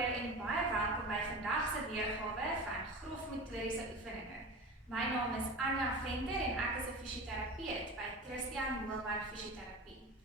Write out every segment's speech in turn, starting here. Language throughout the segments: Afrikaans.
Goeiemôre en baie welkom by vandag se weergawe van grof motoriese oefeninge. My naam is Anja Venter en ek is 'n fisioterapeut by Christian Moelman Fisioterapie.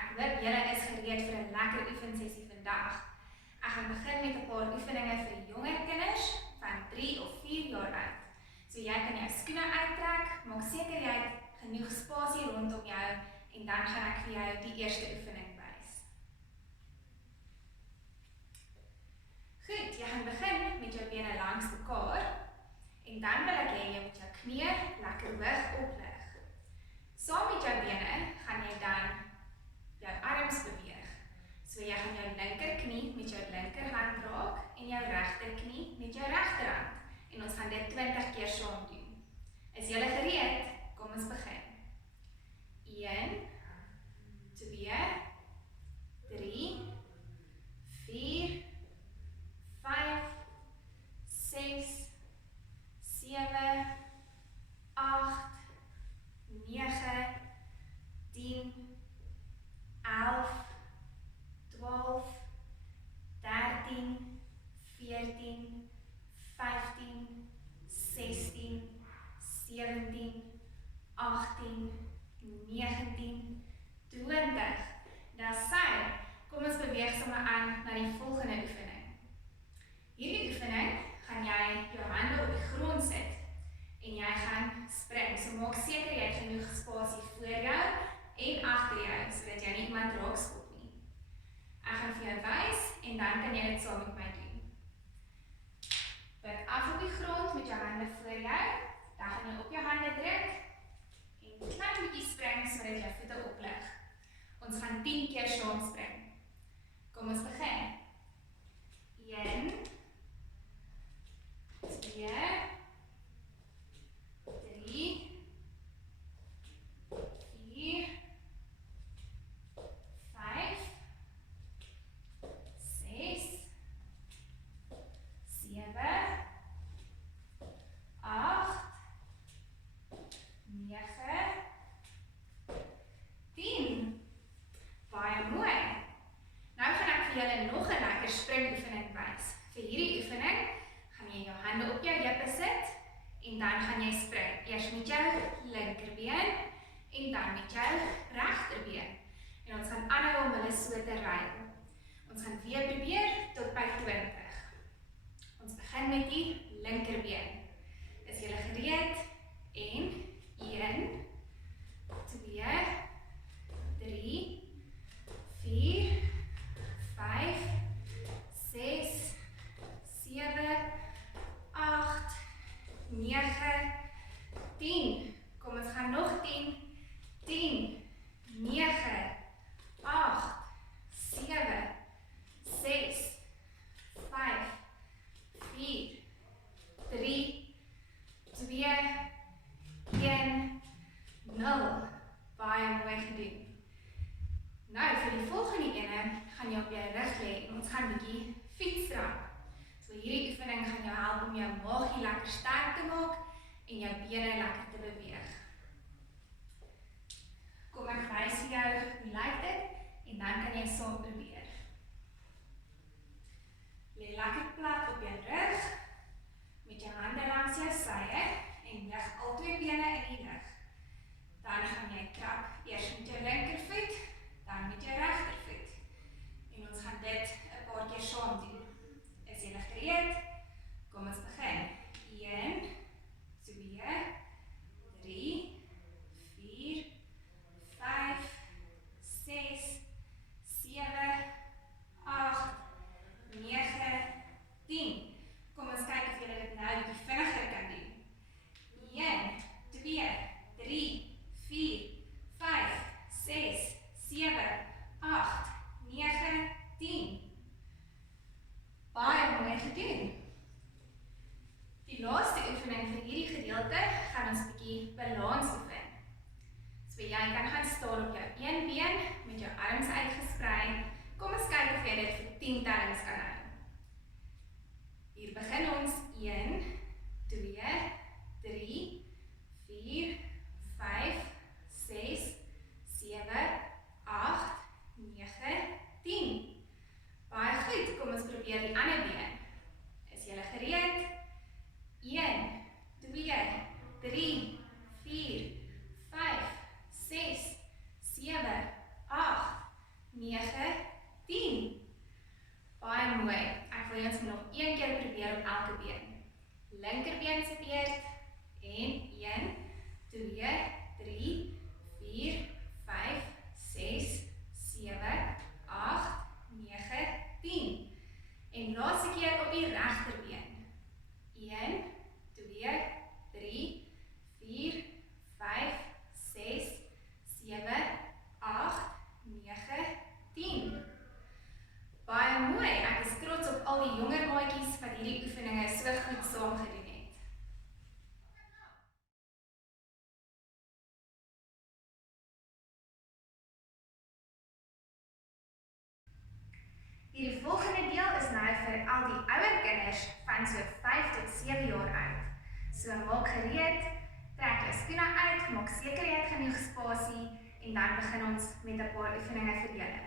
Ek hoop julle is gereed vir 'n lekker oefensessie vandag. Ek gaan begin met 'n paar oefeninge vir jonger kinders van 3 of 4 jaar oud. So jy kan jou skoene uittrek, maak seker jy het genoeg spasie rondom jou en dan gaan ek vir jou die eerste oefening wys. Goed, jy gaan begin met jou bene langs mekaar en dan wil ek hê jy moet jou knieë lekker hoog oplig. Saam met jou bene gaan jy dan jou arms beweeg. So jy gaan jou linkerknie met jou linkerhand raak en jou regterknie met jou regterhand. En ons gaan dit 20 keer saam doen. Is julle gereed? Kom ons begin. 1, 2, 3, 4, 5, 6, 7, 8, 9, 10, 11, 12, 13, 14, 15, 16, 17, 18, 19, 20. Dis sy. Kom ons beweeg sommer aan na die volgende oefening. Hierdie oefening gaan jy jou hande op die grond sit en jy gaan spring. So maak seker jy het genoeg spasie voor jou en agter jou sodat jy nie iemand raakskop nie. Ek gaan vir jou wys en dan kan jy dit saam met my doen. Buig af op die grond met jou hande voor jou. Dan gaan jy op jou hande druk en klein bietjie spring sodat jou voete oplig. Ons gaan 10 keer saam spring. Kom ons begin. 1, 2, 3, 4, 5, 6, 7, 8, 9, 10. Baie mooi. Nou gaan ek vir julle nog 'n lekker springoefening wys. Vir hierdie oefening gaan jy jou hande op jou heupe sit en dan gaan jy spring. Eers met jou linkerbeen en dan met jou regterbeen. En ons gaan aanhou om hulle so te ruil. Ons gaan weer probeer tot by 20. Ons begin met die linkerbeen. Is julle gereed? En 1, 2, 3, 4, 5, 6, 7, 8, 9, 10. Kom ons gaan nog 10. 10, 9, 8, 7, 6, 5, 4, 3, 2, 1, 0. Baie mooi gedoen. Nou, vir die volgende ene gaan jy op jou rug lê en ons gaan 'n bietjie fietsramp. So hierdie oefening gaan jou help om jou maagie lekker sterk te maak en jou bene lekker te beweeg. Kom ek wys vir jou hoe lyk dit en dan kan jy saam probeer. Lê lekker plat op jou rug met jou hande langs jou sye en lig al twee bene in die lug. Dan gaan jy krap eers met jou linkervoet, dan met jou regtervoet. En ons gaan dit 'n paar keer saam doen. Is julle gereed? Kom ons begin. 1, 2, 3, 4, 5, 6, 7, 8, 9, 10. Kom ons kyk of julle dit nou bietjie vinniger kan doen. 1, 2, 3, 4, 5, 6, 7, 8, 9, 10. Baie mooi gedoen. Die laaste oefening vir hierdie gedeelte gaan ons 'n bietjie balans oefen. So jy kan gaan staan op jou een been met jou arms uitgesprei. Kom ons kyk of jy dit vir 10 tellings kan hou. Hier begin ons. 1, 2, 3, 4, 5, 6, 7, 8, 9, 10. Baie goed, kom ons probeer die ander been. Hierdie volgende deel is nou vir al die ouer kinders van so 5 tot 7 jaar oud. So maak gereed, trek jou skoene uit, maak seker jy het genoeg spasie en dan begin ons met 'n paar oefeninge vir julle.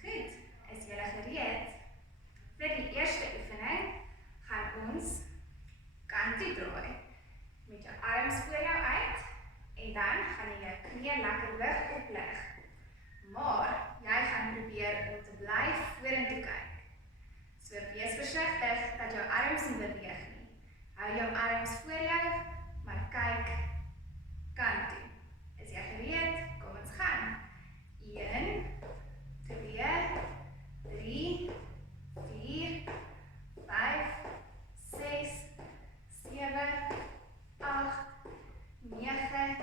Goed, is julle gereed? Vir die eerste oefening gaan ons kant toe draai. Met jou arms voor jou uit en dan gaan jy jou knie lekker hoog oplig. Maar jy gaan probeer om te bly vorentoe kyk. So wees versigtig dat jou arms nie beweeg nie. Hou jou arms voor jou, maar kyk kant toe. Is jy gereed? Kom ons gaan. 1, 2, 3, 4, 5, 6, 7, 8, 9,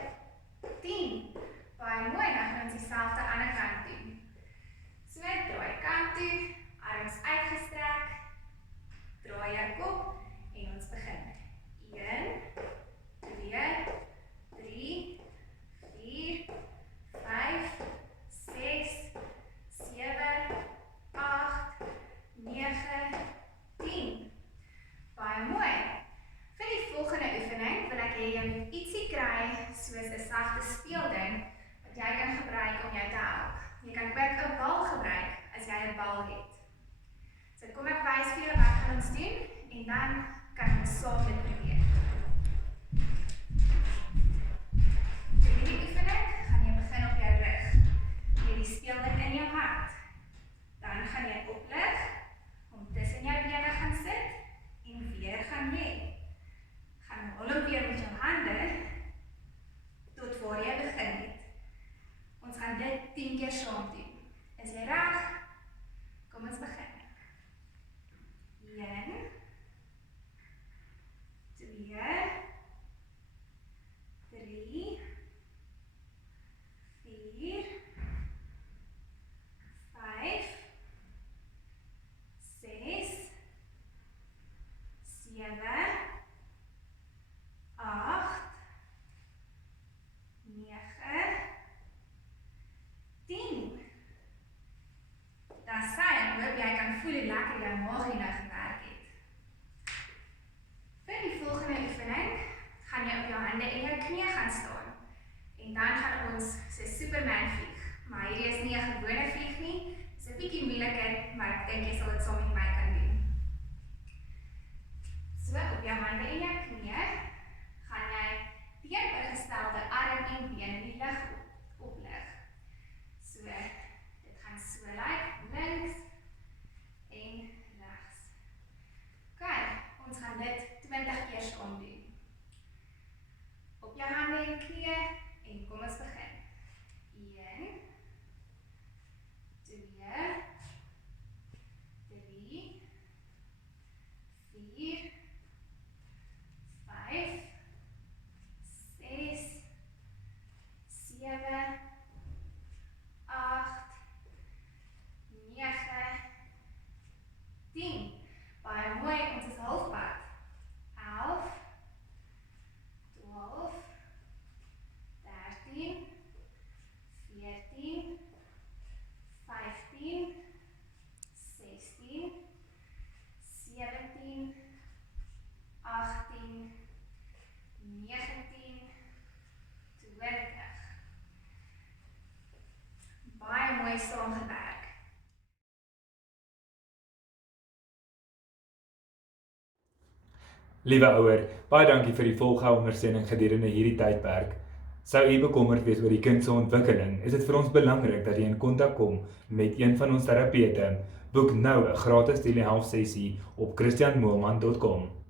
10. Baie mooi, dan gaan ons dieselfde ander kant doen. So, draai kant toe, arms uitgestrek, draai jou kop en ons begin. 1, 2, 3, 4, 5, 6, 7, 8, 9, 10. Baie mooi. Vir die volgende oefening wil ek hê jy moet ietsie kry soos 'n sagte speelding wat jy kan gebruik om jou te help. Jy kan ook 'n bal gebruik as jy 'n bal het. So kom ek wys vir julle wat gaan ons doen en dan kan ons saam dit probeer. Vir hierdie oefening gaan jy begin op jou rug. Jy het die speelding in jou hand. Dan gaan jy oplig, om tussen jou bene gaan sit en weer gaan lê. Gaan hol hom weer met jou hande tot waar jy begin het. Ons gaan dit 10 keer saam doen. Is jy reg? Kom ons begin. 1, 2, 3, 4, 5, 6, 7, 8, 9, 10. Dan sê ek hoop jy kan voel hoe lekker jou maag nou gewerk het. Vir die volgende oefening gaan jy op jou hande en jou knie gaan staan. En dan gaan ons so Superman vlieg. Maar hierdie is nie 'n gewone vlieg nie. Dis 'n bietjie moeiliker, maar ek dink jy sal dit saam met my kan doen. So op jou hande en jou knie gaan jy teenoorgestelde arm en been in die lug oplig. So, dit gaan so lyk, links en regs. OK, ons gaan dit 20 keer saam doen. Op jou hande en knie en kom ons begin. 1, 2, 3, 4, 5, 6, 7, 8, 9, 10. Baie mooi, ons is halfpad. 11, 12, 13, 14, 15, 16, 17, 18, 19, 20. Baie mooi saamgewerk. Liewe ouer, baie dankie vir die volgehoue ondersteuning gedurende hierdie tydperk. Sou u bekommerd wees oor die kind se ontwikkeling, is dit vir ons belangrik dat jy in kontak kom met een van ons terapeute. Boek nou 'n gratis telehelp sessie op christianmoelman.com.